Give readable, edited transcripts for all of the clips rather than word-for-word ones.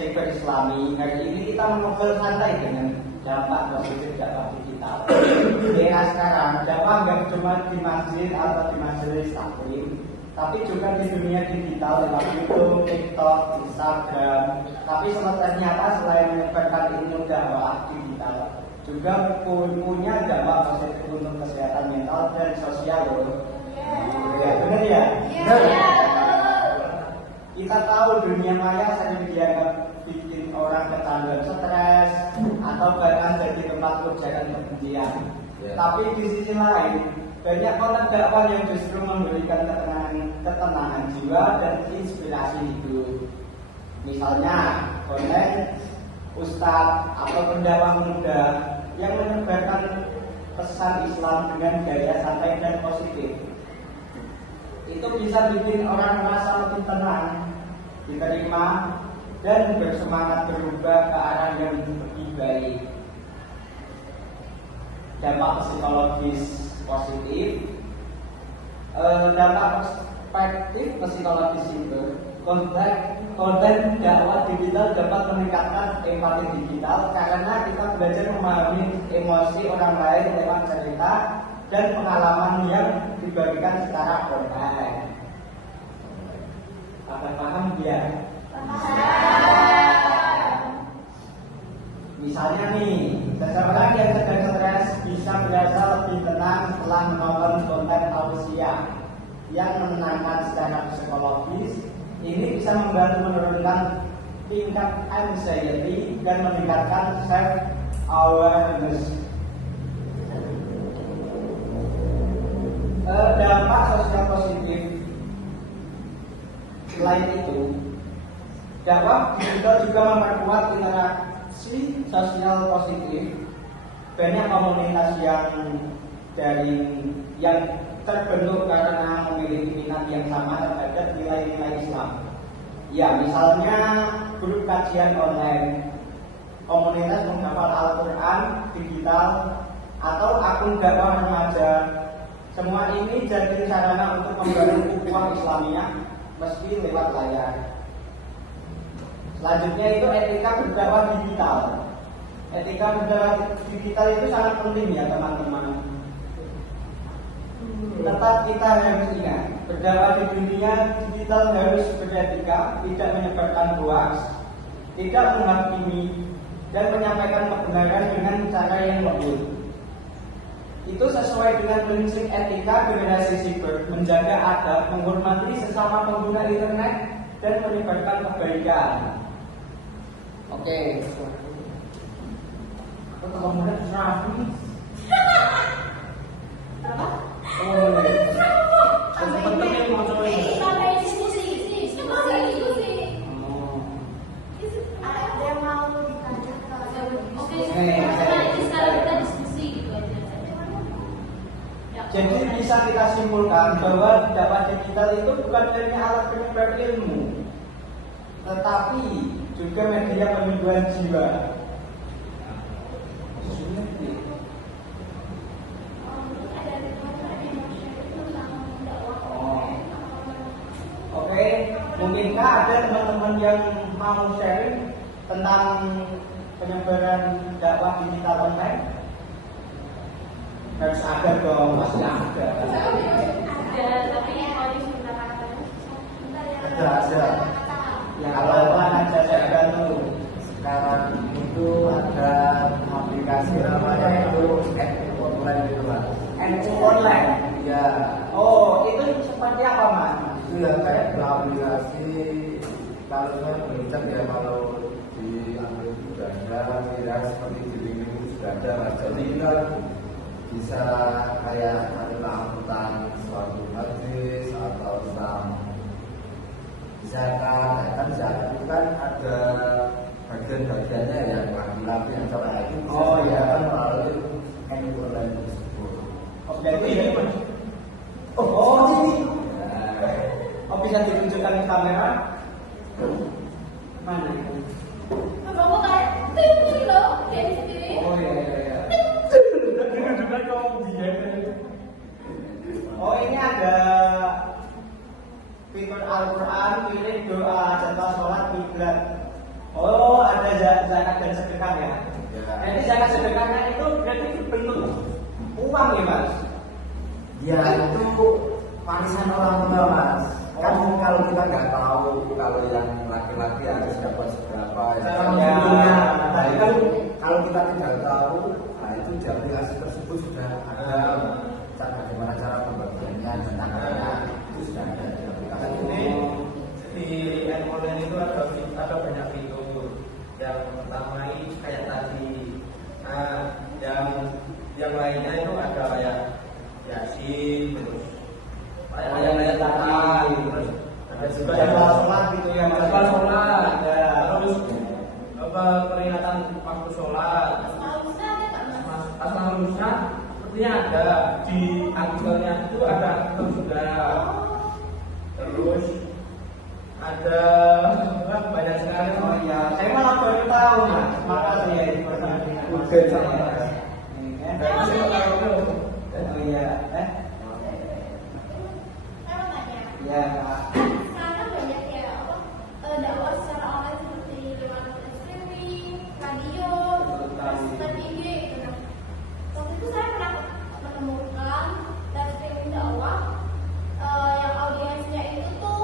cyber Islami. Hari ini kita mengobrol santai dengan dampak positif dakwah digital. Di era sekarang, dakwah nggak cuma di masjid atau di majelis taklim, tapi juga di dunia digital lewat YouTube, TikTok, Instagram. Tapi ternyata selain menyebarkan ilmu dakwah digital, juga punya dampak positif untuk kesehatan mental dan sosial loh. Ya, benar ya? Kita tahu dunia maya sering dianggap bikin orang kecanduan stres atau bahkan jadi tempat ujaran kebencian. Tapi di sisi lain, banyak konten dakwah yang justru memberikan ketenangan jiwa dan inspirasi hidup. Misalnya, konten ustadz atau pendakwah muda yang menyebarkan pesan Islam dengan gaya santai dan positif. Itu bisa bikin orang merasa lebih tenang, diterima, dan bersemangat berubah ke arah yang lebih baik. Dampak psikologis positif, dampak perspektif psikologis itu konten dakwah digital dapat meningkatkan empati digital karena kita belajar memahami emosi orang lain lewat cerita dan pengalaman yang dibagikan secara online. Apa paham dia? Misalnya nih, seseorang yang sedang stres bisa merasa lebih tenang setelah menonton konten tausiah yang menenangkan secara psikologis. Ini bisa membantu menurunkan tingkat anxiety dan meningkatkan self awareness. Dampak sosial positif selain itu, dakwah digital juga memperkuat interaksi sosial positif. Banyak komunitas yang terbentuk karena memiliki minat yang sama terhadap nilai-nilai Islam. Ya, misalnya grup kajian online, komunitas menghafal Al-Quran digital, atau akun dakwah remaja. Semua ini jadi sarana untuk membangun ukhuwah Islamiyah meski lewat layar. Selanjutnya itu etika berdakwah digital. Etika berdakwah digital itu sangat penting ya teman-teman. Tetap kita harus ingat, berdakwah di dunia digital harus beretika, tidak menyebarkan hoax, tidak menghakimi, dan menyampaikan kebenaran dengan cara yang lembut. Itu sesuai dengan prinsip etika generasi siber, menjaga adab, menghormati sesama pengguna internet, dan menyebarkan kebaikan. Oke. Kemudian Raffi. Jadi bisa kita simpulkan bahwa dakwah digital itu bukan hanya alat penyebar ilmu, tetapi juga media penyembuhan jiwa. Oke, mungkinkah ada teman-teman yang mau sharing tentang penyebaran dakwah digital online? Harus ada dong, masih ada. Ada, tapi kalau disuruh Ada. Yang awal-awal aja saya bantu. Sekarang itu ada aplikasi namanya itu NU online gitu Mas. NU online. Ya. Oh, itu seperti apa Mas? Itu ya kayak aplikasi kalau saya bercak ya kalau di Android sudah ada, ya seperti di link itu sudah ada Mas. Jadi kita bisa kayak tentang suatu hadis atau tentang zakat, zakat itu kan ada bagian-bagiannya yang laki-laki yang cowok itu bisa kan melalui NU online tersebut. Jadi ini ini. Oh, bisa ditunjukkan di kamera? Mana itu? Kamu kayak tim loh, kayak di sini. Oh iya. Oh, ini ada fitur Al-Quran, pilih doa serta sholat kiblat. Oh, ada zakat dan sedekah ya. Ya. Jadi zakat sedekahnya itu berarti bentuk uang ya mas? Ya itu warisan orang tua mas. Kan kalau kita nggak tahu kalau yang laki-laki harus dapat seberapa. Ya. Nah itu kalau kita tidak tahu, nah itu di aplikasi tersebut sudah ada bagaimana cara pembagiannya dan tanggalnya itu sudah ada di aplikasi. Ini di online itu ada banyak fitur. Yang pertama ini kayak tadi, nah yang lainnya itu ada kayak Yasin, terus ayat-ayat tadi, terus ada juga Jadwal sholat gitu ya mas? jadwal sholat, Ada. terus peringatan waktu sholat, Harusnya ada nggak mas? asal husna sepertinya ada di artikelnya itu ada artikel juga. Terus ada banyak sekali. Oh iya, saya malah baru tahu mas. Makasih ya informasi dengan mas. Oke, sama. Oh iya, Saya mau tanya. iya kak. Sekarang banyak ya dakwah secara online seperti lewat streaming, radio, dan IG gitu. Nah, waktu itu saya pernah menemukan live streaming dakwah yang audiensnya itu tuh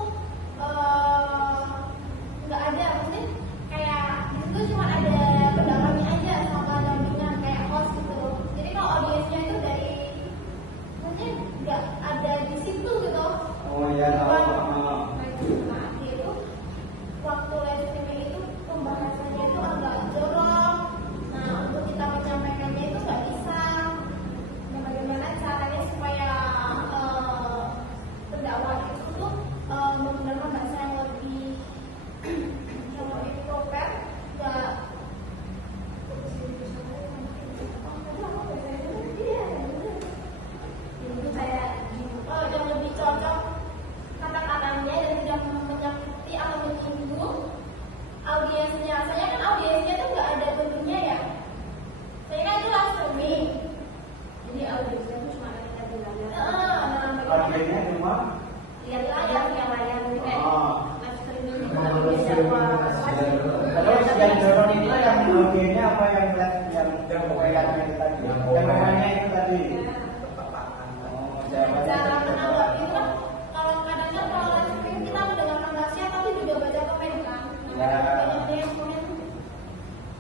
nggak ada, maksudnya kayak itu cuma ada pendampingnya aja sama dampingan kayak host gitu. Jadi kalau audiensnya itu dari, maksudnya nggak ada di situ gitu. Oh iya tahu. Nah, itu waktu live streaming itu pembahasannya itu agak jorok. Nah, untuk kita menyampaikannya itu nggak bisa. Nah, bagaimana caranya supaya pendakwah itu tuh menggunakan bahasa yang lebih proper, nggak itu kayak yang lebih cocok kata-katanya dan tidak menyakiti atau menyinggung audiensnya. Saya kan audiensnya tuh nggak ada bentuknya ya. Saya kan itu live streaming. Jadi audiensnya tuh cuma ada di layar. Harganya cuma Lihat layar, jadi kayak Oh. live streaming itu kan biasa Terus yang dorong itu yang bagiannya apa yang pokoknya itu tadi? Yang pokoknya itu tadi. Oh, cara menanggapi itu kan kalau kadang-kadang kalau live streaming kita mendengarkan nasihat tapi juga baca komen kan. Ya. Banyak yang komen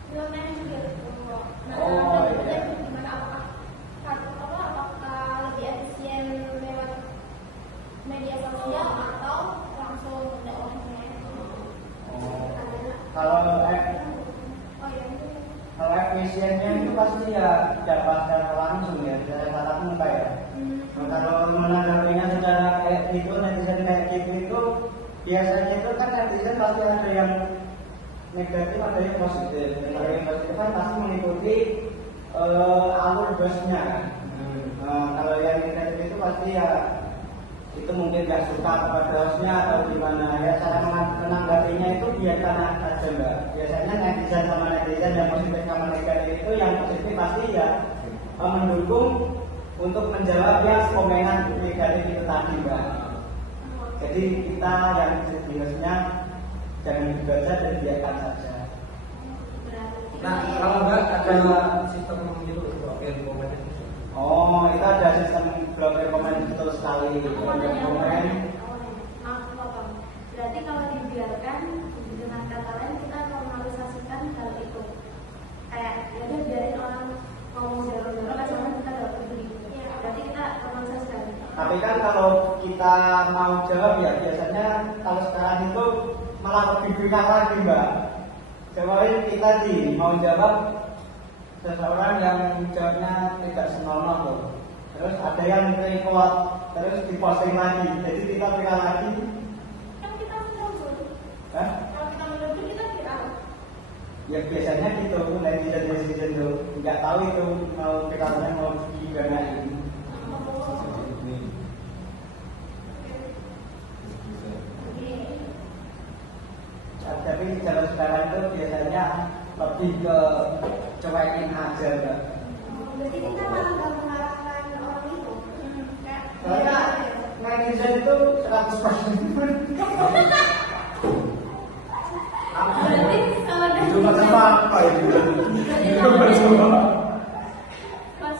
gimana juga gitu. Nah, Oh, iya. gimana apakah lebih efisien lewat media sosial atau langsung dakwahnya? Oh. Ada nggak? Kalau Oh iya. kalau efisiennya itu pasti ya dapat secara langsung ya, secara tatap muka ya. Nah, kalau menanggapinya secara kayak gitu, netizen kayak gitu itu biasanya itu kan netizen pasti ada yang negatif, ada yang positif. Kalau yang positif kan pasti mengikuti alur bosnya kan. Kalau yang negatif itu pasti ya itu mungkin nggak suka kepada hostnya atau gimana ya. Cara menanggapinya itu biarkan aja mbak. Biasanya netizen sama netizen yang positif sama negatif itu yang positif pasti ya mendukung untuk menjawab yang komenan negatif itu tadi mbak. Jadi kita yang seriusnya jangan dibaca dan biarkan saja. Nah, kalau enggak ada sistem gitu blokir komen. Oh, itu ada sistem blokir komen betul sekali. Blokir komen. Berarti kalau dibiarkan dengan kata lain kita normalisasikan hal itu. Kayak ya udah biarin orang ngomong jorok-jorok aja kita nggak peduli. Berarti kita normalisasikan. Tapi kan kalau kita mau jawab ya biasanya kalau sekarang itu malah lebih bingung lagi mbak. Cobain kita sih mau jawab seseorang yang jawabnya tidak senonoh tuh. Terus ada yang record, terus diposting lagi. Jadi kita pegang lagi. Kan kita menurut. Hah? Kalau kita menurut kita viral. Ya biasanya gitu, netizen tuh nggak tahu itu mau viralnya mau gimana ini. Tapi kalau sekarang itu biasanya lebih ke cuekin aja mbak. Berarti kita malah nggak mengarahkan orang itu. Soalnya netizen itu 100%. Berarti sama apa ini?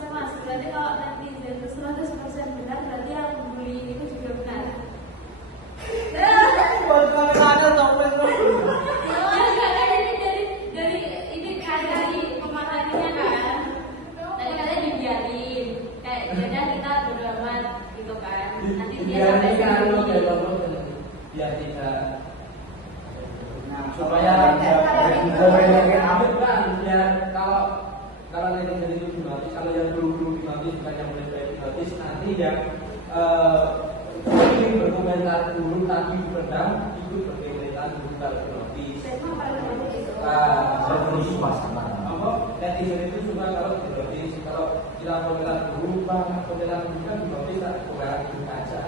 Mas, berarti kalau netizen itu 100% benar, berarti yang bullying itu juga benar. Buat mana dong, Mas? Dari ini kan dari pemahamannya kan. Tadi katanya dibiarin, kayak yaudah kita bodo amat gitu kan. Nanti dia sampai sendiri. Biar tidak Nah, supaya Yang amit kan biar kalau netizen itu dinotis, kalau yang dulu dinotis bukan yang baik dinotis, nanti yang ini berkomentar dulu tapi beredam itu berkomentar dulu kalau dinotis. Apa netizen itu suka kalau dinotis, kalau kita komentar dulu komentar dulu kan dinotis tak komentar dulu aja.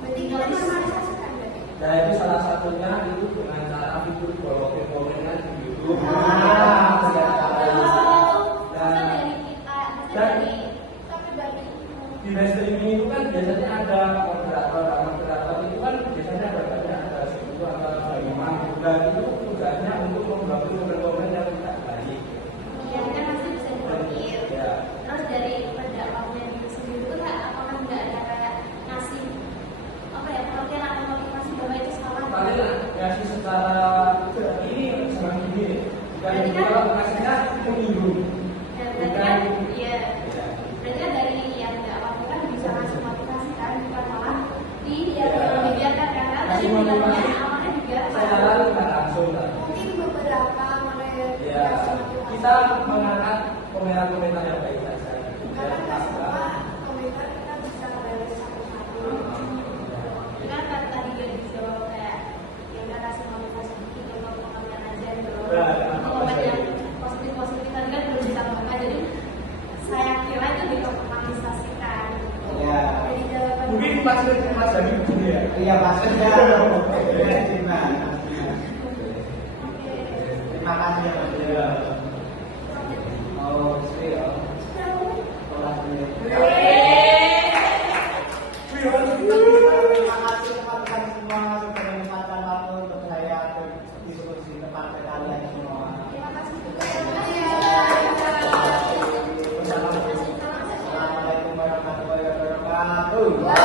Berarti kalau normalisasikan berarti. Nah itu salah satunya itu dengan cara fitur blokir komentar di YouTube. Di live streaming itu kan biasanya ada moderator itu kan biasanya ada banyak, ada 10 atau 5 dan itu tugasnya untuk memblokir komen yang tidak baik. Iya, kan pasti bisa diblokir. Ya. Terus dari pendakwahnya itu sendiri itu kan apakah nggak ada kayak ngasih apa ya pengertian atau motivasi bahwa itu salah? Paling ngasih secara ini seperti ini. Dan Berarti kan- kalau ngasihnya menyinggung. Dan berarti kan iya. Berarti kan dari yang nggak apa-apa kan bisa ngasih motivasi kan, bukan malah di yang membiarkan karena tadi Kasih bilangnya motivasi awalnya juga secara tidak langsung lah. mungkin beberapa mulai Ya, kita mengangkat komentar-komentar yang baik saja. karena nggak semua komentar kita bisa balas satu-satu. Kan tadi dia dijawab kayak yang nggak kasih motivasi dikit untuk komen aja gitu. Komen yang positif tadi kan belum disampaikan, jadi saya kira itu dikomunikasikan. Ya. Jadi jawaban Mungkin Mas Dani begini ya. Iya, maksudnya. Terima kasih ya, Mas. Ya. Oh, ya. Kelas ini. Terima kasih teman-teman semua sudah menyempatkan waktu untuk saya berdiskusi tempat kalian semua. Terima kasih juga. Assalamualaikum warahmatullahi wabarakatuh.